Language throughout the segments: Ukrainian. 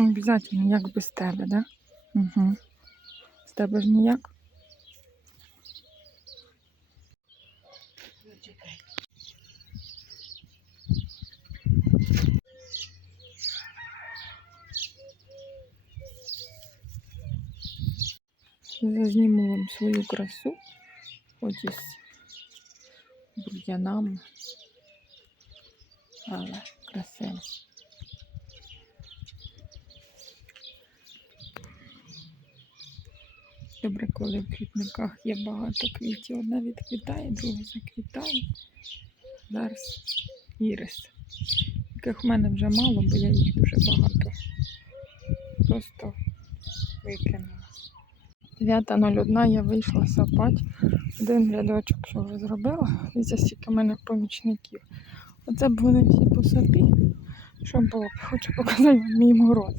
Обязательно, як без тебе, да? Угу. З тебе ж ніяк. Зазніму вам свою красу. Хоч із бур'янами. Але красиво. Добре, коли в квітниках є багато квітів. Одна відквітає, друга заквітає. Зараз ірис. Яких в мене вже мало, бо я їх дуже багато. Просто викинула. 9.01 я вийшла сапати. Один рядочок, що вже зробила. Дивіться, скільки в мене помічників. Оце б вони всі по собі. Що було? Хочу показати мій город.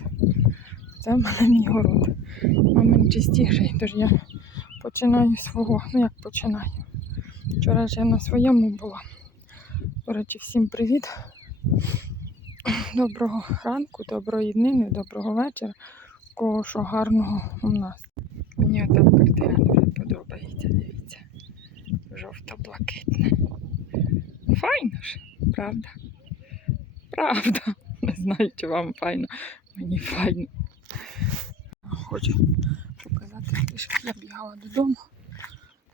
Це в мене мій город. Чистіший, тож я починаю свого. Ну як починаю. Вчора ж я на своєму була. До речі, всім привіт. Доброго ранку, доброї днини, доброго вечора. Кого що гарного у нас. Мені там картина дуже подобається, дивіться. Жовто-блакитне. Файно ж, правда? Правда. Не знаю, чи вам файно. Мені файно. Хочу трішки. Я бігала додому.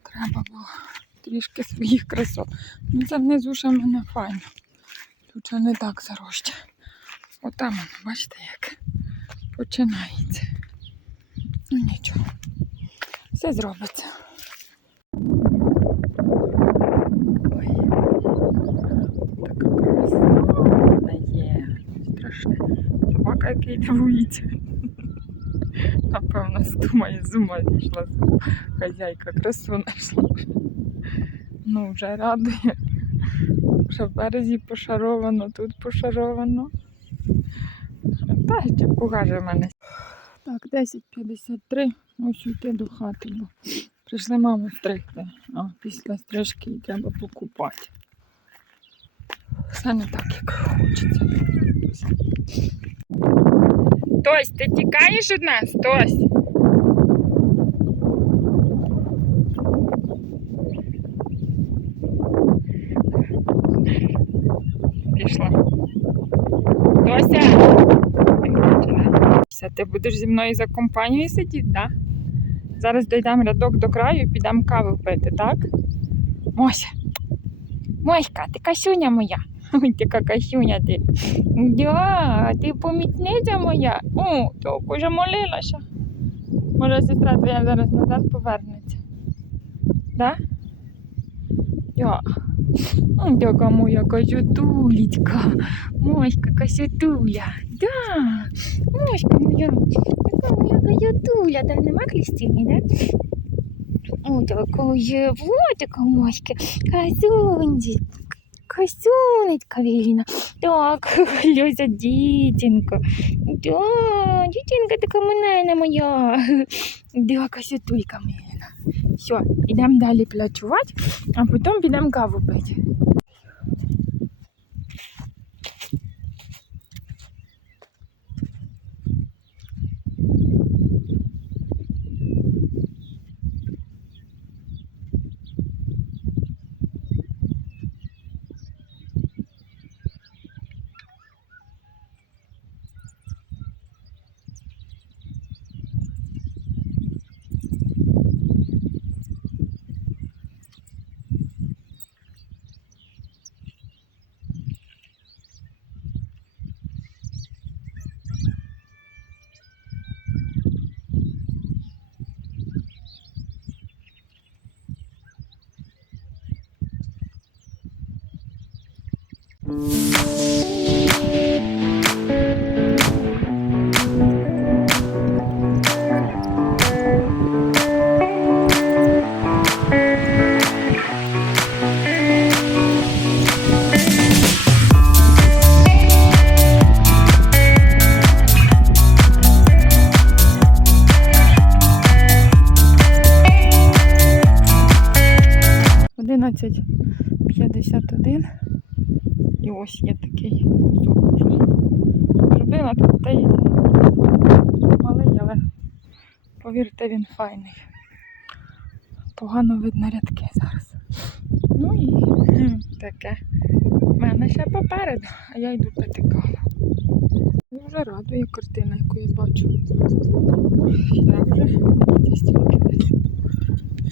Треба було трішки своїх красот. Ну це внизу ще в мене файно. Тут ще не так зарожче. Отам, воно, бачите, як починається. Ну нічого. Все зробиться. Ой. Така краса. Є. Страшне. Собака, який дивується. Напевно, думає, з ума зійшла. Хазяйка красу знайшла. Ну, вже радує. Вже в березі пошаровано, тут пошаровано. Та покаже мене. Так, 10.53. Ось йти до хати, бо прийшли маму стригти, а після стрижки її треба покупати. Все не так, як хочеться. Тось, ти тікаєш від нас? Тось. Пішла. Тося! Ти да? Будеш зі мною за компанією сидіти, так? Зараз дійдемо рядок до краю і підемо каву пити, так? Мося. Моська, ти касюня моя. Ой, ти яка касюня ти. Да, ти помітниця моя. О, то вже молилася. Може, сестра твоя зараз назад повернеться. Да? Я. Ой, така моя касютулечка. Моська касютуля. Да. Моська моя. Така моя касютуля. Там нема Крістіні, да? О, такої водика моськи. Касюнці. Касюнечка вільна. Так, Люся, дітінко. Да, дітінка така мене моя. Да, касютулька милина. Все, йдемо далі плачувати, а потім підемо каву пити. Одинадцять п'ятдесят один. І ось є такий кусок вже. Зробила тут єдине Малий, але повірте, він файний. Погано видно рядки зараз. Ну і таке. У мене ще попереду, а я йду пити каву. Дуже радує картина, яку я бачу. Я вже стільки.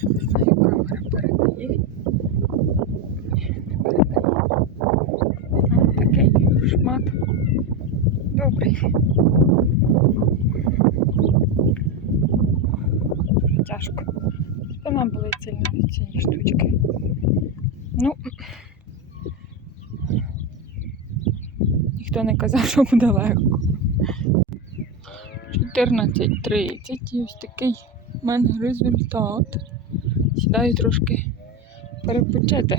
Не знаю, камера передає. Ні, Не передає. Ну, такий шмат. Добрий. Дуже тяжко. Спина болить сильно від цієї штучки. Ну, ніхто не казав, що буде легко. 14.30 і ось такий в мене результат. Сідаю трошки перепочити.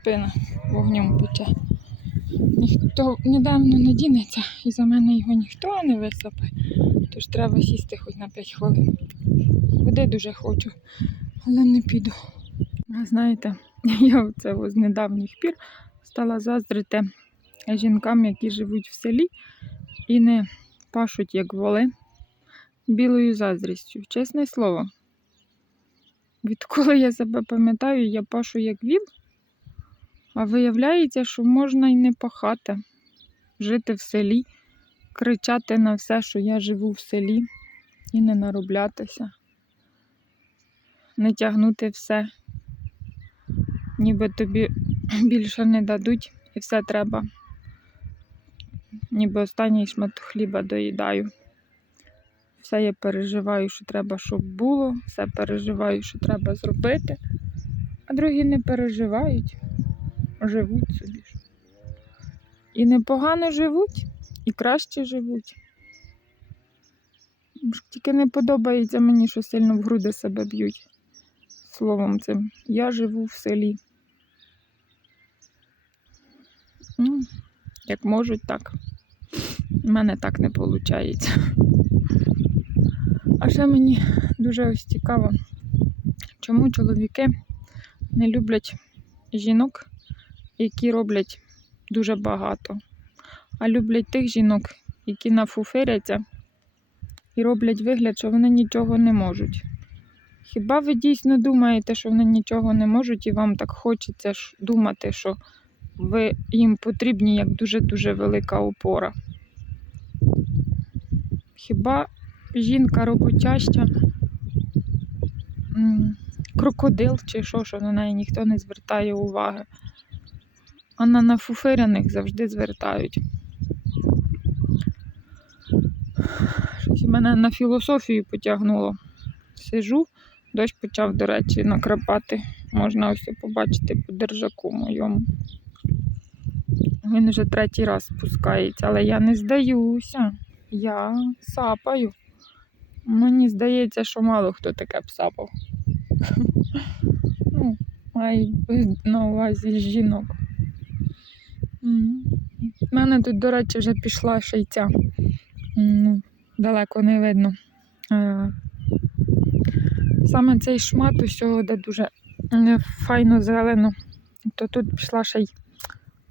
Спина вогнем пече. Ніхто недавно не дінеться, і за мене його ніхто не висипе. Тож треба сісти хоч на 5 хвилин. Води дуже хочу, але не піду. А знаєте, я це з недавніх пір стала заздрити жінкам, які живуть в селі і не пашуть як воли білою заздрістю. Чесне слово. Відколи я себе пам'ятаю, я пашу як віл, а виявляється, що можна і не пахати, жити в селі, кричати на все, що я живу в селі, і не нароблятися, не тягнути все, ніби тобі більше не дадуть і все треба. Ніби останній шмат хліба доїдаю. Все я переживаю, що треба, щоб було, все переживаю, що треба зробити, а другі не переживають, живуть собі. ж. І непогано живуть, і краще живуть. Тільки не подобається мені, що сильно в груди себе б'ють. Словом цим, я живу в селі. Ну, як можуть, так. У мене так не виходить. А ще мені дуже ось цікаво, чому чоловіки не люблять жінок, які роблять дуже багато, а люблять тих жінок, які нафуфиряться і роблять вигляд, що вони нічого не можуть. Хіба ви дійсно думаєте, що вони нічого не можуть, і вам так хочеться думати, що ви їм потрібні як дуже-дуже велика опора? Хіба жінка роботяща, крокодил чи що, що на неї ніхто не звертає уваги. А на нафуфиряних завжди звертають. Щось мене на філософію потягнуло. Сижу, дощ почав, до речі, накрапати. Можна ось побачити по держаку моєму. Він вже третій раз спускається, але я не здаюся. Я сапаю. Мені здається, що мало хто таке б сапав. Ну, маю на увазі жінок. У мене тут, до речі, вже пішла шийця. Ну, далеко не видно. Е, Саме цей шмат усього, де дуже е, файно зелено, то тут пішла ще й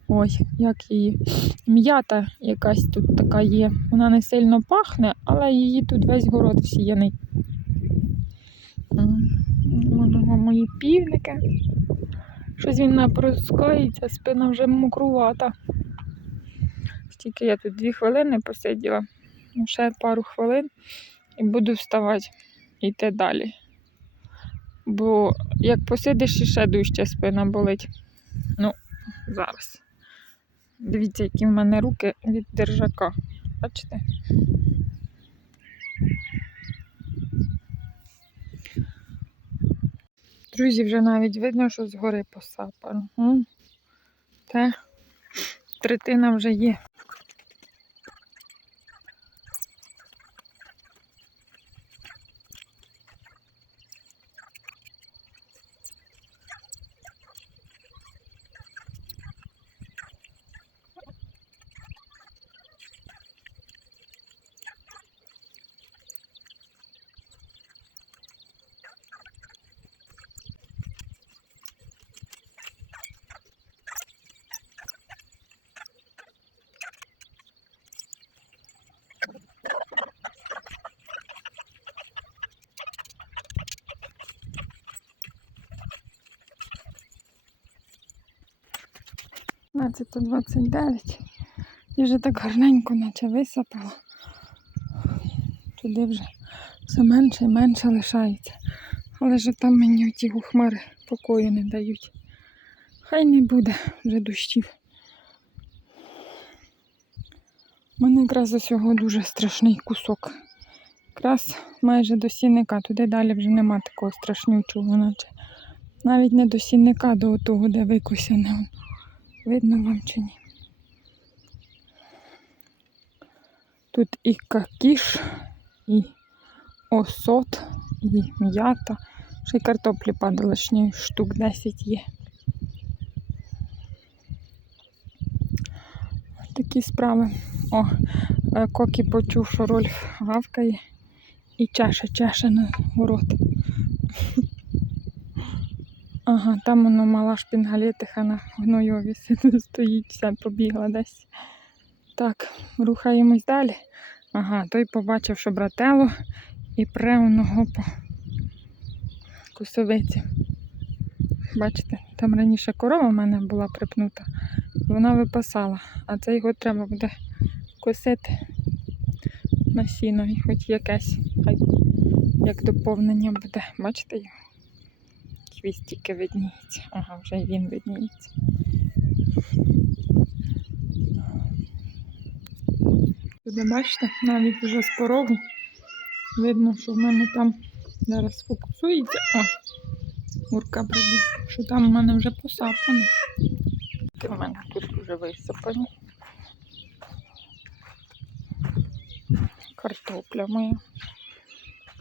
ой, як її м'ята якась тут така є. Вона не сильно пахне, але її тут весь город всіяний. Мої півники. Щось він напроскається, спина вже мокрувата. Стільки я тут дві хвилини посиділа, Ну, ще пару хвилин і буду вставати і йти далі. Бо як посидиш, ще дужче спина болить. Ну, зараз. Дивіться, які в мене руки від держака. Бачите? Друзі, вже навіть видно, що згори посапано. Те третина вже є. 15.29. І вже так гарненько, наче висипало. Туди вже все менше і менше лишається. Але ж там мені ті хмари покою не дають. Хай не буде вже дощів. У мене якраз ось цього дуже страшний кусок. Якраз майже до сінника. Туди далі вже нема такого страшнючого, наче. Навіть не до сінника, до того, де викосяне. Видно вам чи ні? Тут і какіш, і осот, і м'ята. Ще й картоплі падалишні штук 10 є. Такі справи. О, е, Кокі почув, що Рольф гавкає і чеше, чеше на город. Ага, там воно мала шпінгалетиха на гнойові стоїть, вся побігла десь. Так, рухаємось далі. Ага, той побачив, що брателло і пре воно по косовиці. Бачите, там раніше корова в мене була припнута, вона випасала, а це його треба буде косити на сіно, хоч якесь, хай як доповнення буде. Бачите його? Хвіст видніється. Ага, вже й він видніється. Туди бачите, навіть вже з порогу видно, що в мене там зараз фокусується. О, Мурка прибіг, що там в мене вже посапано. В мене тут вже висипані. Картопля моя.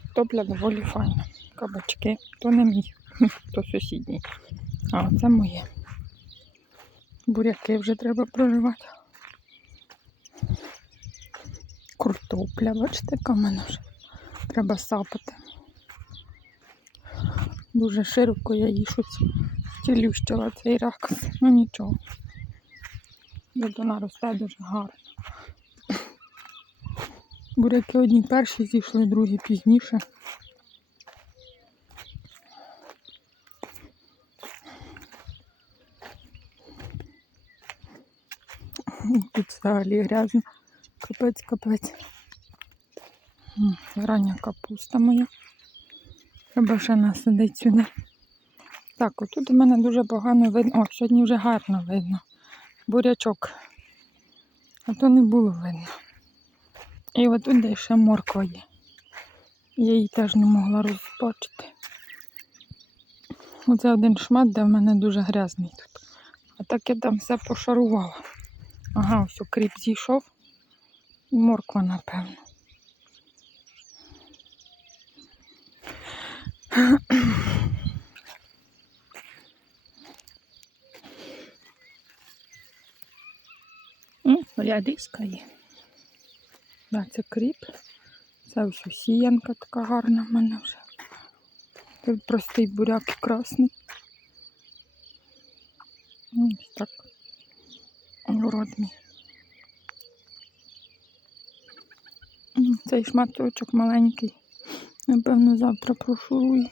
Картопля доволі файна. Кабачки. То не мій, то сусідній. А це моє. Буряки вже треба проривати. Картопля, бачите, яка мене вже. Треба сапати. Дуже широко я її щось втілющила цей ракус. Ну нічого. Вона росте дуже гарно. Буряки одні перші зійшли, другі пізніше. Тут взагалі грязно. Капець, капець. Рання капуста моя. Треба ще насадити сюди. Так, отут у мене дуже погано видно. О, сьогодні вже гарно видно. Бурячок. А то не було видно. І отут де ще морква є. Я її теж не могла розбачити. Оце один шмат, де в мене дуже грязний тут. А так я там все пошарувала. Ага, ось укріп зійшов. І морква, напевно. Рядиска є. Да, це кріп. Це ось сіянка така гарна в мене вже. Тут простий буряк красний. Ось так. Город мій. Цей шматочок маленький. Напевно, завтра прошурую.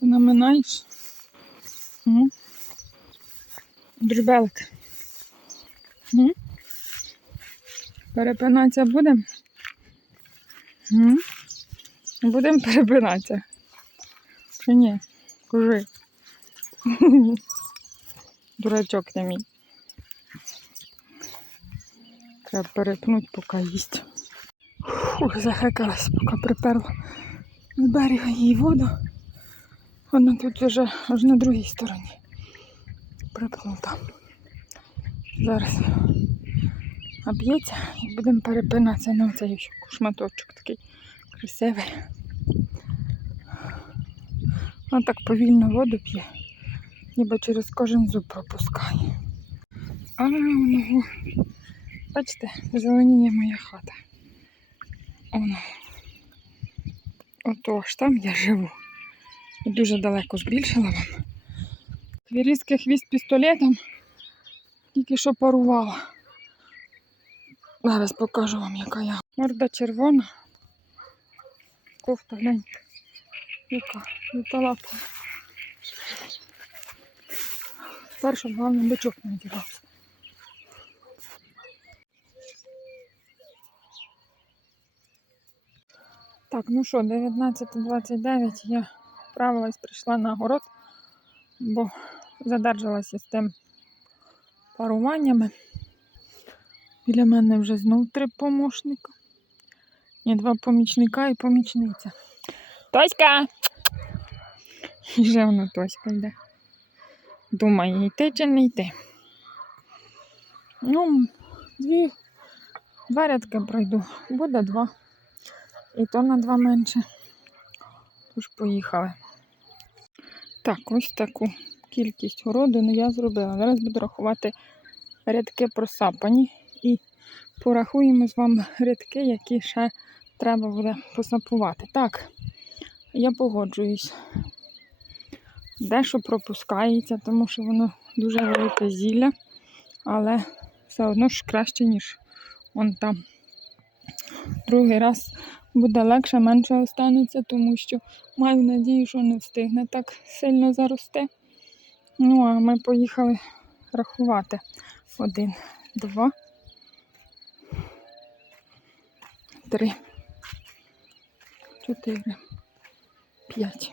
Ти наминаєш? М? Дрібелик. Перепинатися будемо? Будемо перепинатися. Чи ні? Кажи. Дурачок не мій. Треба перепнути, поки їсть. Фух, захекалась, поки приперла з берега її воду. Вона тут вже аж на другій стороні. Припнута. Зараз об'ється і будемо перепинатися на цей шматочок такий красивий. Вона так повільно воду п'є, ніби через кожен зуб пропускає. А воно, бачите, зеленіє моя хата. Оно. Ото там я живу. І дуже далеко збільшила вам. Різкий хвіст пістолетом тільки що парувала. Зараз покажу вам, яка я. Морда червона. Кофта гляньте. Яка? Літала. Щоб головне бичок не одягався. Так, ну що, 19.29 я вправилась, прийшла на город, бо задержалася з тим паруваннями. Біля мене вже знов три помощника. Ні, два помічника і помічниця. Тоська! І вже воно Тоська йде. Думає, йти чи не йти. Ну, дві, два рядки пройду. Буде два. І то на два менше. Тож поїхали. Так, ось таку кількість городу ну, я зробила. Зараз буду рахувати рядки просапані і порахуємо з вами рядки, які ще треба буде посапувати. Так, я погоджуюсь. Дещо пропускається, тому що воно дуже велике зілля, але все одно ж краще, ніж вон там. Другий раз буде легше, менше останеться, тому що маю надію, що не встигне так сильно зарости. Ну, а ми поїхали рахувати. Один, два, три, чотири, п'ять,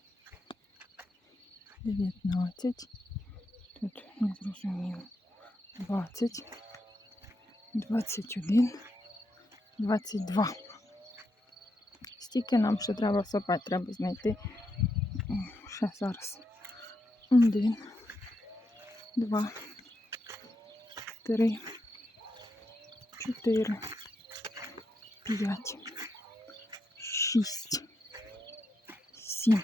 19, тут не зрозуміло, 20, 21, 22. Стільки нам ще треба сапати, треба знайти. Ще зараз. Один, два, три, чотири, п'ять, шість, сім,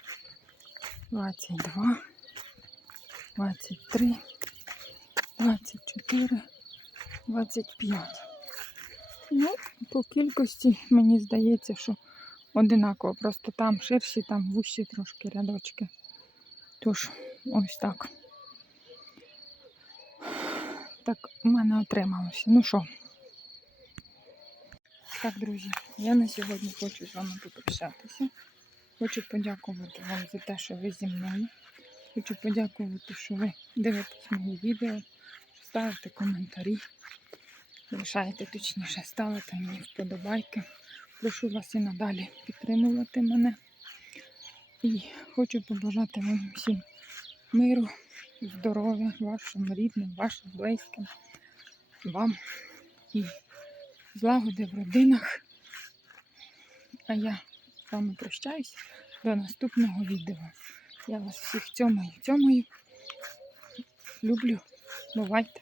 22, 23, 24, 25. Ну, по кількості мені здається, що одинаково. Просто там ширші, там вущі трошки рядочки. Тож, ось так. Так у мене отрималося. Ну що? Так, друзі, я на сьогодні хочу з вами попрощатися. Хочу подякувати вам за те, що ви зі мною. Хочу подякувати, що ви дивитесь мої відео, ставите коментарі, лишаєте точніше, ставите мені вподобайки. Прошу вас і надалі підтримувати мене. І хочу побажати вам всім миру, здоров'я, вашим рідним, вашим близьким, вам і злагоди в родинах. А я з вами прощаюсь до наступного відео. Я вас всіх цьомаю, цьомаю. Люблю. Бувайте.